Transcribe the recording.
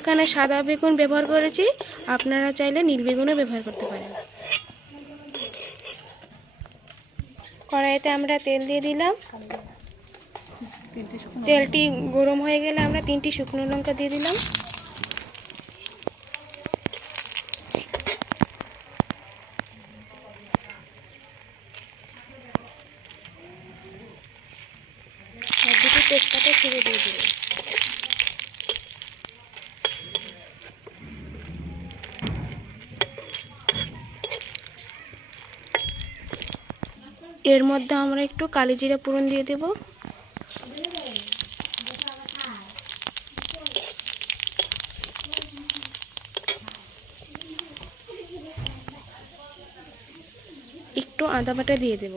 এখানে সাদা বেগুন ব্যবহার করেছি, আপনারা চাইলে নীল বেগুনও ব্যবহার করতে পারেন। কড়াইতে আমরা তেল দিয়ে দিলাম। তেলটি গরম হয়ে গেলে আমরা 3টি শুকনো লঙ্কা দিয়ে দিলাম। আর 2টি তেজপাতা ছেড়ে দিয়ে দিলাম। এর মধ্যে আমরা একটু কালি জিরা ফোড়ন দিয়ে দেব। একটু আদা বাটা দিয়ে দেব।